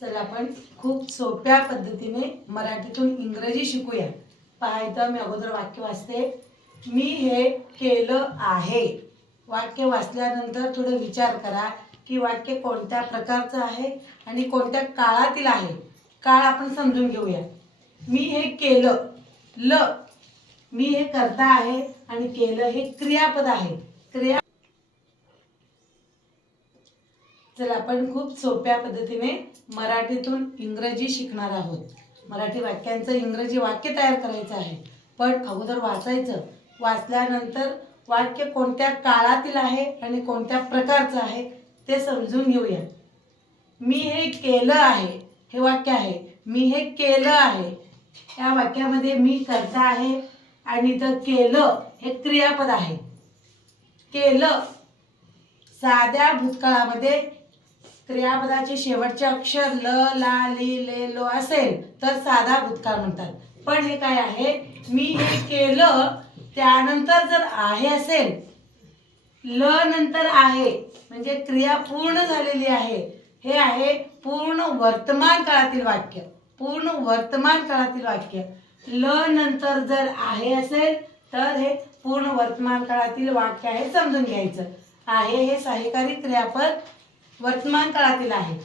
चला आपण खूप सोप्या पद्धतीने मराठीतून इंग्रजी शिकूया. पाहायचं मी अगोदर वाक्य वाचते. मी हे केलं आहे. वाक्य वाचल्यानंतर थोडं विचार करा की वाक्य कोणत्या प्रकारचं आहे आणि कोणत्या काळातील आहे. काळ आपण समजून घेऊया. मी हे केलं ल मी हे करता आहे आणि केलं हे क्रियापद आहे. क्रिया चला आपण खूप सोप्या पद्धतीने मराठीतून इंग्रजी शिकणार आहोत. मराठी वाक्यांचं इंग्रजी वाक्य तयार करायचं आहे. पण अगोदर वाचायचं. वाचल्यानंतर वाक्य कोणत्या काळातील आहे आणि कोणत्या प्रकारचं आहे ते समजून घेऊया. मी हे केलं आहे हे वाक्य आहे. मी हे केलं आहे. या वाक्यामध्ये मी करता आहे आणि तर केलं हे क्रियापद आहे. केलं साध्या भूतकाळामध्ये क्रियापदाचे शेवटचे अक्षर ल ला ली ले लो असेल तर साधा भूतकाळ म्हणतात. पण हे काय आहे? मी हे केलं त्यानंतर जर आहे असेल ल नंतर आहे म्हणजे क्रिया पूर्ण झालेली आहे. हे आहे पूर्ण वर्तमान काळातील वाक्य. पूर्ण वर्तमान काळातील वाक्य. ल नंतर जर आहे असेल तर हे पूर्ण वर्तमान काळातील वाक्य आहे समजून घ्यायचं. आहे हे सहाय्यकारी क्रियापद. वर्तमान काळातील आहे.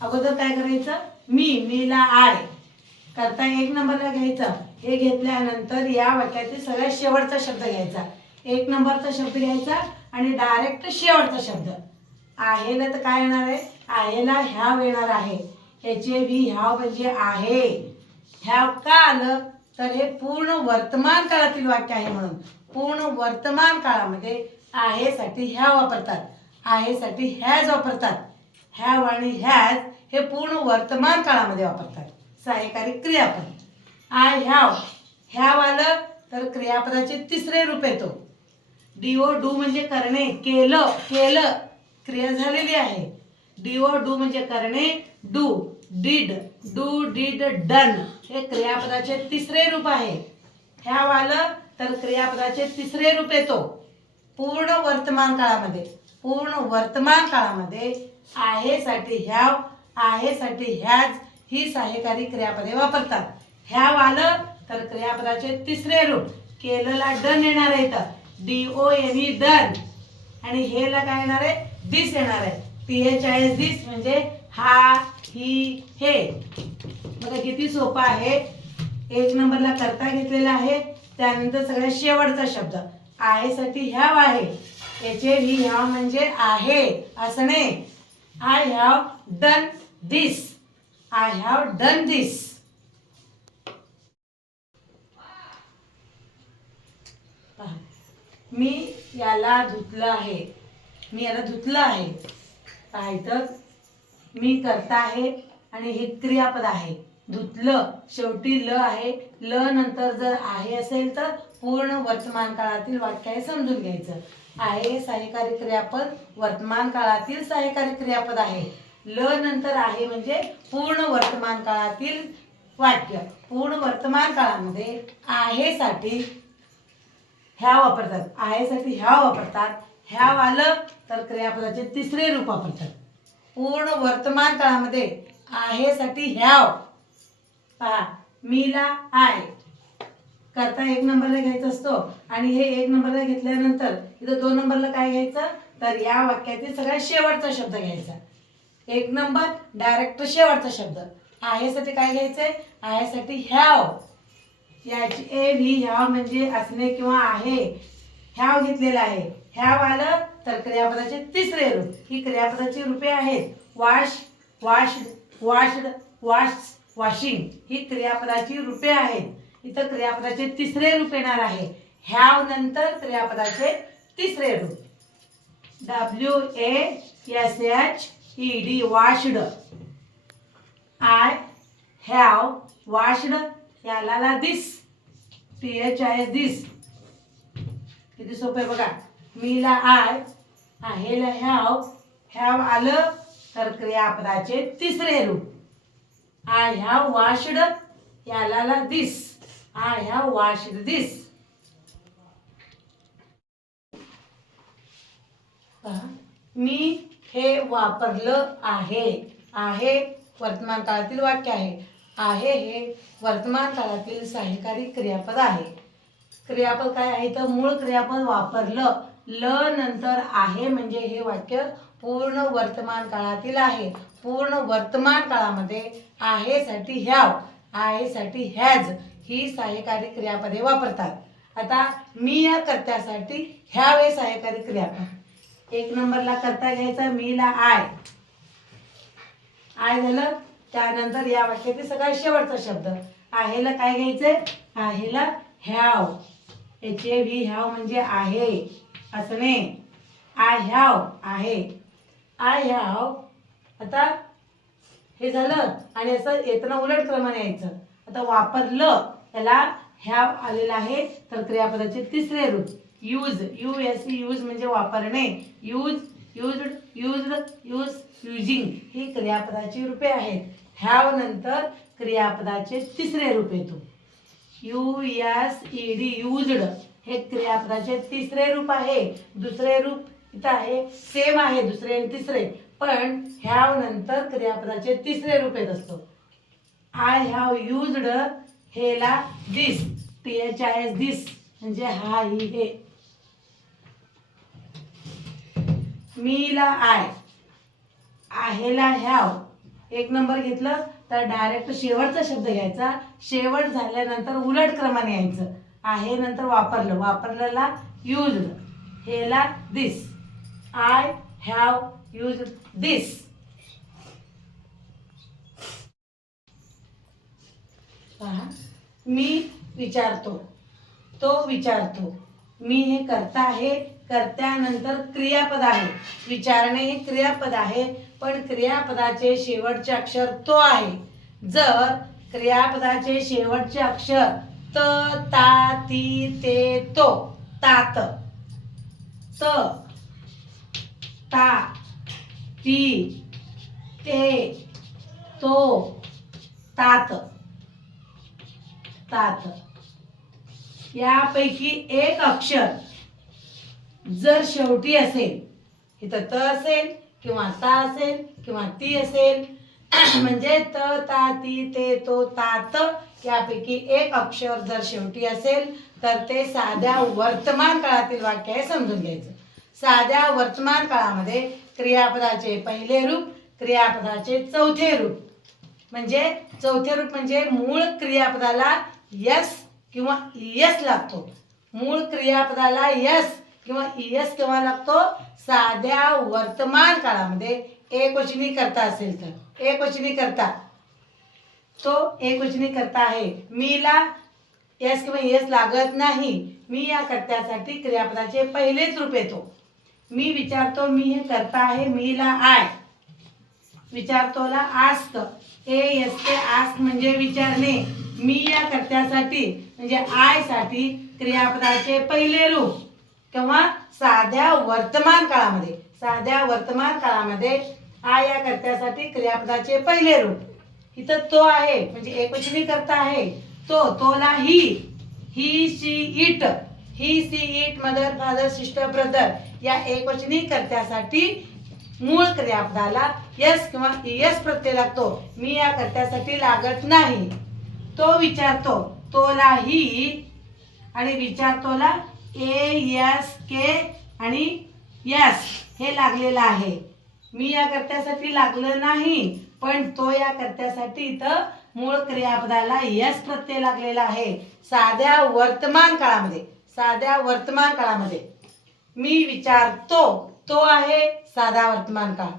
अगोदर काय करायचं? मी मीला आय करता एक नंबरला घ्यायचं. हे घेतल्यानंतर या वाक्यातील सगळ्यात शेवटचा शब्द घ्यायचा. एक नंबरचा शब्द घ्यायचा आणि डायरेक्ट शेवटचा शब्द. आहेला तर काय येणार आहे? आहेला ह्याव येणार आहे. ह्याचे व्ही ह्याव म्हणजे आहे. ह्याव का आलं? तर हे पूर्ण वर्तमान काळातील वाक्य आहे म्हणून. पूर्ण वर्तमान काळामध्ये आहेसाठी ह्या वापरतात. आहेसाठी हॅज वापरतात. हॅव आणि हॅज हे पूर्ण वर्तमान काळामध्ये वापरतात. सहाय्यकारी क्रियापद. आय हॅव हॅव आलं तर क्रियापदाचे तिसरे रूप येतो. डीओ डू म्हणजे करणे केलं केलं क्रिया झालेली आहे. डीओ डू म्हणजे करणे do did do did done. हे क्रियापदाचे तिसरे रूप आहे. ह्याव आलं तर क्रियापदाचे तिसरे रूप येतो. पूर्ण वर्तमान काळामध्ये. पूर्ण वर्तमान काळामध्ये आहेसाठी ह्याव आहेसाठी ह्याच ही सहाय्यकारी क्रियापदे वापरतात. ह्याव आलं तर क्रियापदाचे तिसरे रूप केलेला डन येणार आहे तर D O N E done. आणि हेला काय येणार आहे? दिस येणार आहे. P H I S this म्हणजे हा ही हे. बघा किती सोपं आहे. एक नंबरला करता घेतलेला आहे. त्यानंतर सगळ्यात शेवटचा शब्द. आहेसाठी ह्याव आहे. याचे व्ही ह्याव म्हणजे आहे असणे I have done this I have done this मी याला धुतलं आहे. मी याला धुतलं आहे. पाहायचं मी करता आहे आणि हे क्रियापद आहे. धुतलं शेवटी ल आहे. ल नंतर जर आहे असेल तर पूर्ण वर्तमान काळातील वाक्य आहे समजून घ्यायचं. आहे हे सहाय्यकारी क्रियापद. वर्तमान काळातील सहाय्यकारी क्रियापद आहे. ल नंतर आहे म्हणजे पूर्ण वर्तमान काळातील वाक्य. पूर्ण वर्तमान काळामध्ये आहेसाठी ह्या वापरतात. आहेसाठी ह्या वापरतात. ह्या आलं तर क्रियापदाचे तिसरे रूप वापरतात. पूर्ण वर्तमान काळामध्ये आहेसाठी ह्याव पहा मीला आय. करता एक नंबरला घ्यायचा असतो आणि हे एक नंबरला घेतल्यानंतर इथं दोन नंबरला काय घ्यायचं? तर या वाक्यातील सगळ्यात शेवटचा शब्द घ्यायचा. एक नंबर डायरेक्ट शेवटचा शब्द. आहेसाठी काय घ्यायचंय? आहेसाठी ह्याव. याची ए व्ही ह्याव म्हणजे असणे किंवा आहे. ह्याव घेतलेला आहे. ह्याव आलं तर क्रियापदाचे तिसरे रूप. ही क्रियापदाची रूपे आहेत. Wash wash washed wash washing ही क्रियापदाची रूपे आहेत. इथं क्रियापदाचे तिसरे रूप येणार आहे. ह्याव नंतर क्रियापदाचे तिसरे रूप. W A S H E D washed I have washed याला this P H I S this किती सोपं आहे बघा. मीला आय आहेला हॅव हॅव आलं तर क्रियापदाचे तिसरे रूप. आय हॅव याला दिस. आय हॅव दिस. मी हे वापरलं आहे. आहे वर्तमान काळातील वाक्य आहे. आहे हे वर्तमान काळातील सहाय्यकारी क्रियापद आहे. क्रियापद काय आहे? तर मूळ क्रियापद वापरलं ल नंतर आहे म्हणजे हे वाक्य पूर्ण वर्तमान काळातील आहे. पूर्ण वर्तमान काळामध्ये आहेसाठी ह्याव आहेसाठी हॅज ही सहाय्यकारी क्रियापदे वापरतात. आता मी या कर्त्यासाठी ह्याव हे सहाय्यकारी क्रियापद एक नंबरला करता घ्यायचा मीला आय. आय झालं त्यानंतर या वाक्यातील सगळ्यात शेवटचा शब्द. आहेला काय घ्यायचंय? आहेला have. H A V have म्हणजे आहे असणे आय हॅव आहे. आय हॅव आता हे झालं आणि असं येताना उलट क्रमाने यायचं. आता वापरलं त्याला हॅव आलेलं आहे तर क्रियापदाचे तिसरे रूप. यूज यू एस यूज म्हणजे वापरणे. Use used used use using ही क्रियापदाची रूपे आहेत. हॅव नंतर क्रियापदाचे तिसरे रूप येतो. U S E D used हे क्रियापदाचे तिसरे रूप आहे. दुसरे रूप इथं आहे. सेम आहे दुसरे आणि तिसरे. पण ह्याव नंतर क्रियापदाचे तिसरे रूप येत असतो. आय हॅव युज्ड हेला this T H I S this म्हणजे हा ही हे. मीला आय आहेला ह्याव. एक नंबर घेतलं तर डायरेक्ट शेवटचा शब्द घ्यायचा. शेवट झाल्यानंतर उलट क्रमाने यायचं. आहे नंतर वापरलं. वापरलेला यूज हेला this I have use this मी विचारतो. तो विचारतो. मी हे करता आहे कर्त्यानंतर क्रियापद आहे. विचारणे हे क्रियापद आहे पण क्रियापदाचे शेवटचे अक्षर तो आहे. जर क्रियापदाचे शेवटचे अक्षर त ता ती ते तो. तात. त. ता ती ते तो तात. तात. यापैकी एक अक्षर जर शेवटी असेल इथं त असेल किंवा ता असेल किंवा ती असेल म्हणजे त ता ती ते तो तात यापैकी एक अक्षर जर शेवटी असेल तर ते साध्या वर्तमान काळातील वाक्य आहे समजून घ्यायचं. साध्या वर्तमान काळामध्ये क्रियापदाचे पहिले रूप क्रियापदाचे चौथे रूप. म्हणजे चौथे रूप म्हणजे मूळ क्रियापदाला यस किंवा यस लागतो. मूळ क्रियापदाला यस किंवा यस केव्हा लागतो? साध्या वर्तमान काळामध्ये. एकवचनी करता असेल तर. एकवचनी करता. तो एकवचनी करता आहे. मीला यस किंवा यस लागत नाही. मी या कर्त्यासाठी क्रियापदाचे पहिलेच रूप येतो. मी विचारतो मी हे करता आहे मीला आय. विचारतोला आस्त. ए एस ते आस्त म्हणजे विचारणे. मी या कर्त्यासाठी म्हणजे आयसाठी क्रियापदाचे पहिले रूप किंवा साध्या वर्तमान काळामध्ये साध्या वर्तमान काळामध्ये आय या कर्त्यासाठी क्रियापदाचे पहिले रूप. इथं तो आहे म्हणजे एकवचनी करता आहे. तो तोला he he she it he she it mother father sister brother या एकवचनी कर्त्यासाठी मूळ क्रियापदाला यस किंवा यस प्रत्यय लागतो. मी या कर्त्यासाठी लागत नाही. तो विचारतो तोला ही आणि विचारतोला ए यस के आणि यस हे लागलेलं आहे. मी या कर्त्यासाठी लागलं नाही पण तो या कर्त्यासाठी इथं मूळ क्रियापदाला यस प्रत्यय लागलेला आहे. साध्या वर्तमान काळामध्ये साध्या वर्तमान काळामध्ये. मी विचारतो तो आहे साधा वर्तमान काळ.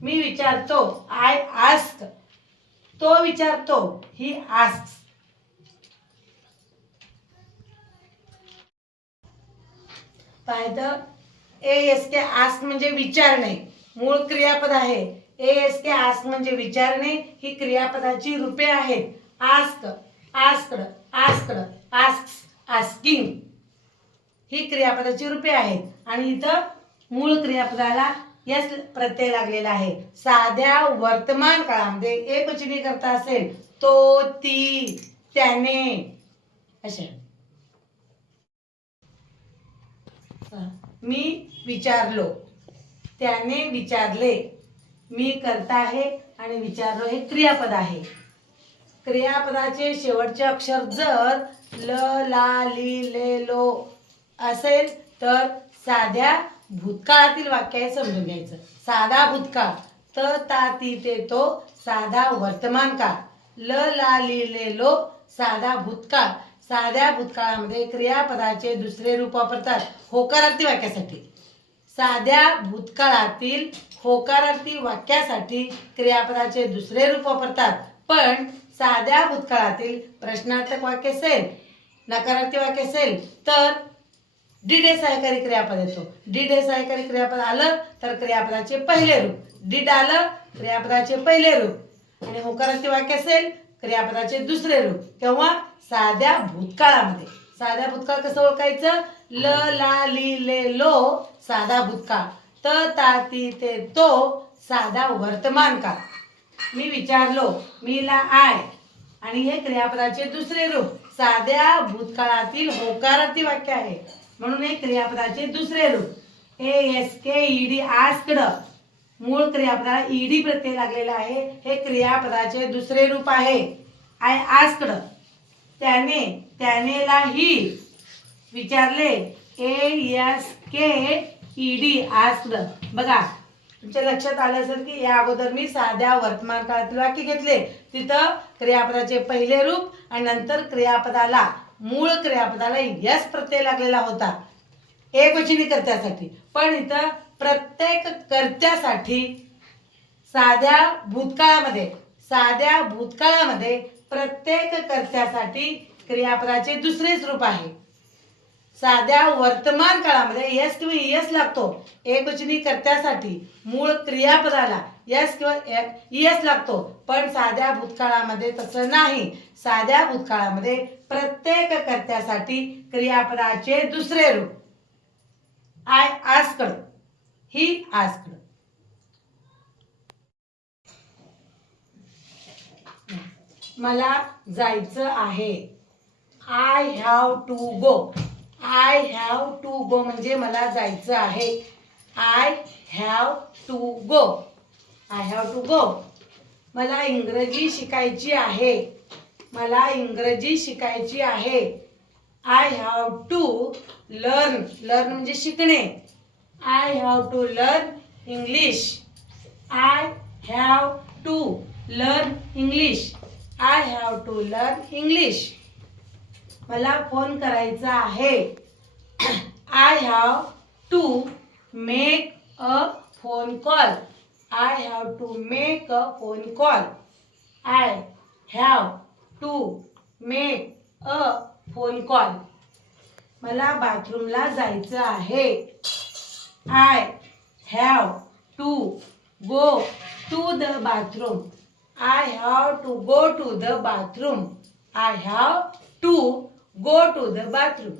मी विचारतो आय आस्क. तो विचारतो ही आस्क. पाहिलं ए एस के आस्क म्हणजे विचारणे मूळ क्रियापद आहे. ए एस के आस्क म्हणजे विचारणे ही क्रियापदाची रूपे आहेत. Ask asked asked ask asking. ही क्रियापदाची रूपे आहेत. आणि इथं मूळ क्रियापदाला यस प्रत्यय लागलेला आहे. साध्या वर्तमान काळामध्ये एकवचनी करता असेल तो ती त्याने. अशा. मी विचारलो. त्याने विचारले. मी करता आहे आणि विचारलो हे क्रियापद आहे. क्रियापदाचे शेवटचे अक्षर जर ल ला ली ले लो असेल तर साध्या भूतकाळातील वाक्य आहे समजून घ्यायचं. साधा भूतकाळ. त ता ती ते तो साधा वर्तमान काळ. ल ला ली ले लो साधा भूतकाळ. साध्या भूतकाळामध्ये क्रियापदाचे दुसरे रूप वापरतात होकारार्थी वाक्यासाठी. साध्या भूतकाळातील होकारार्थी वाक्यासाठी क्रियापदाचे दुसरे रूप वापरतात पण साध्या भूतकाळातील प्रश्नार्थक वाक्य असेल नकारार्थी वाक्य असेल तर डिड हे क्रियापद येतो. डिड हे क्रियापद आलं तर क्रियापदाचे पहिले रूप. डिड आलं क्रियापदाचे पहिले रूप. आणि होकारार्थी वाक्य असेल क्रियापदाचे दुसरे रूप. तेव्हा साध्या भूतकाळामध्ये. साध्या भूतकाळ कसं ओळखायचं? ल ला ली ले लो साधा भूतकाळ. त ता ती ते तो साधा वर्तमान काळ. मी विचारलो मी ला आय. आणि हे क्रियापदाचे दुसरे रूप. साध्या भूतकाळातील होकारार्थी वाक्य आहे. म्हणून हे क्रियापदाचे दुसरे रूप. A S K E D asked. मूळ क्रियापदाला e, ईडी प्रत्यय लागलेला आहे. हे क्रियापदाचे दुसरे रूप आहे. I asked. त्याने त्यानेला ही विचारले A S K E D asked. बघा तुमच्या लक्षात आलं असेल की या अगोदर मी साध्या वर्तमान काळातील वाक्य घेतले. तिथं क्रियापदाचे पहिले रूप आणि नंतर क्रियापदाला. मूळ क्रियापदाला यस प्रत्यय लागलेला होता. एकवचनी कर्त्यासाठी पण इथं प्रत्येक कर्त्यासाठी साध्या भूतकाळामध्ये साध्या भूतकाळामध्ये प्रत्येक कर्त्यासाठी क्रियापदाचे दुसरेच रूप आहे. साध्या वर्तमान काळामध्ये यस किंवा यस लागतो. एकवचनी कर्त्यासाठी मूळ क्रियापदाला यस किंवा यस लागतो. पण साध्या भूतकाळामध्ये तसं नाही. साध्या भूतकाळामध्ये प्रत्येक कर्त्यासाठी क्रियापदाचे दुसरे रूप. आय आस्कड ही आस्कड मला जायचं आहे. I have to go. I have to go म्हणजे मला जायचं आहे. I have to go. I have to go. मला इंग्रजी शिकायची आहे. मला इंग्रजी शिकायची आहे. I have to learn learn म्हणजे शिकणे. I have to learn English I have to learn English I have to learn English मला फोन करायचा आहे. I have to make a phone call I have to make a phone call I have to make a phone call मला बाथरूमला जायचं आहे. I have to go to the bathroom I have to go to the bathroom I have to go to the bathroom